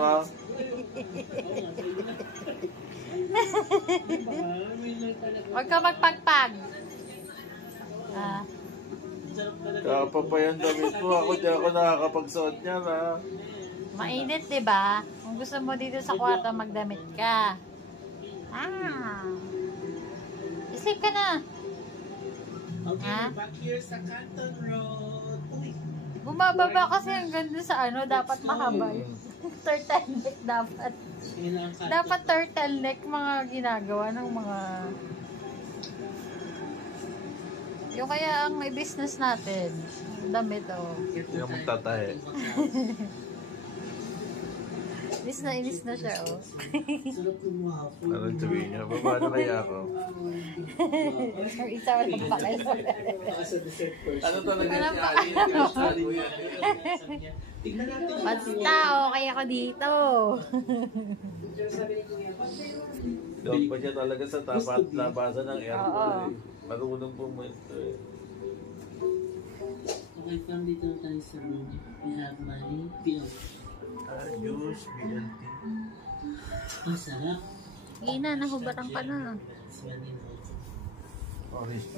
pa. Huwag ka magpagpag. Kapa pa yung damit mo. Ako di ako nakakapagsuot niya na. Mainit, diba? Kung gusto mo dito sa kwarto, magdamit ka. Isip ka na. Okay, back here sa Canton Road. Uy. Bumababa kasi ang ganda sa ano, dapat mahaba. Turtleneck dapat. Dapat turtleneck mga ginagawa ng mga... Yung kaya ang may business natin. Damit, oh. Hindi mo tatahe. Inis na siya, oh. Anong sabihin niya? Baba na kaya ako? Isa walang pakal. Ano talaga siya? Basta, okay ako dito. Doon pa siya talaga sa tapat labasan ng aircon. Marunong pumunta eh. Okay, from dito tayo sa room. We have my bill. Juice, BLT. Ang sarap. Ina, nahubatan ka na. Smelling hot. Orange